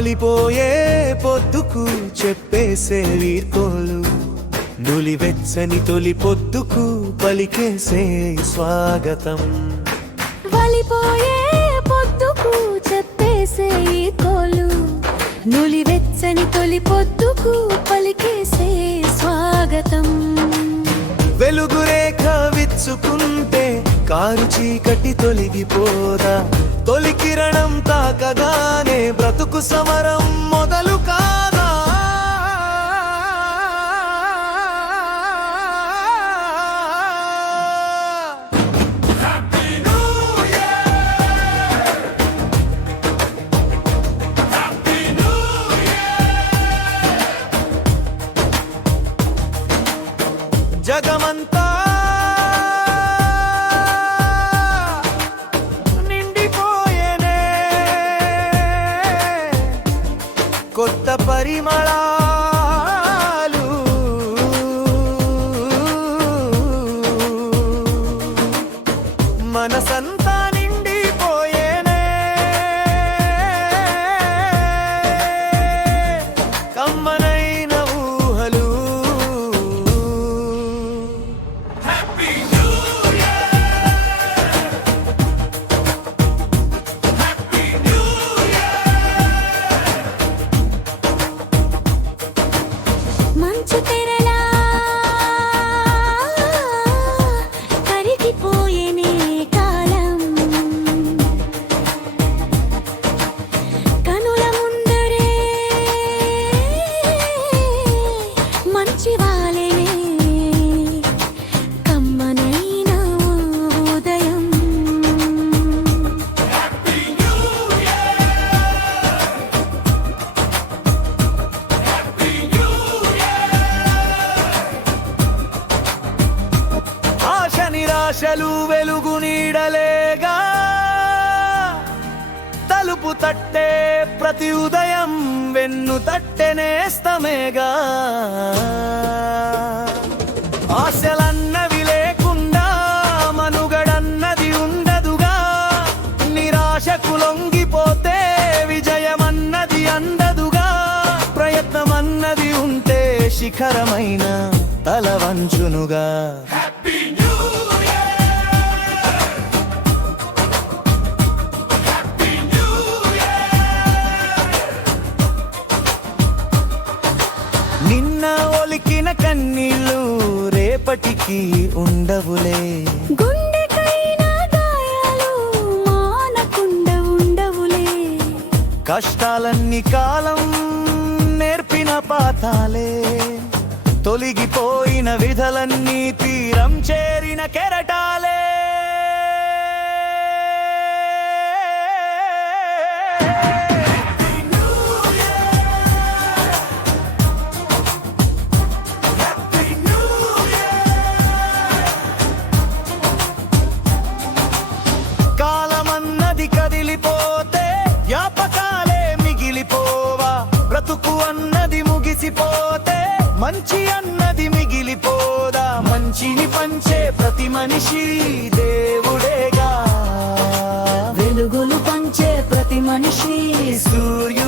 వాలిపోయే పొద్దుకు చెప్పేసే వీర్కోలు నులివెచ్చని తొలి పొద్దుకు పలికేసే స్వాగతం. వాలిపోయే పొద్దుకు చెప్పేసే వీర్కోలు నులివెచ్చని తొలి పొద్దుకు పలికేసే స్వాగతం. వెలుగు రేఖ విచ్చుకుంటే కారు చీకటి తొలగిపోదా, తొలి కిరణం తాకగానే బ్రతుకు సమరం మొదలు కాదా. జగమంతా నిండిపోయేనే కొత్త పరిమళాలు, మనసంతా నిండిపోయేనే కమ్మనైన ఊహలు. మంచు తెరలా కరిగిపోయేనే కాలం, కనుల ముందరే మంచి వాలేనే కమ్మనైన ఉదయం. ఆశ నిరాశలు వెలుగు నీడలేగా, తలుపు తట్టే ప్రతి ఉదయం వెన్ను తట్టెనేస్తమేగా. ఆశలన్నవి లేకుండా మనుగడన్నది ఉండదుగా, నిరాశకు లొంగిపోతే విజయమన్నది అందదుగా. ప్రయత్నమన్నది ఉంటే శిఖరమైన తల వంచునుగా. నిన్న ఒలికిన కన్నీళ్ళు రేపటికి ఉండవులే, గుండెకైన గాయాలు మానకుండా ఉండవులే. కష్టాలన్నీ కాలం నేర్పిన పాఠాలే, తొలగిపోయిన విధలన్నీ తీరం చేరిన కెరటాలే. కాలమన్నది కదిలిపోతే జ్ఞాపకాలే మిగిలిపోవా, బ్రతుకు అన్నది ముగిసిపోతే మంచి అన్నది మిగిలిపోదా. మంచిని పంచే ప్రతి మనిషి దేవుడేగా, వెలుగులు పంచే ప్రతి మనిషి సూర్య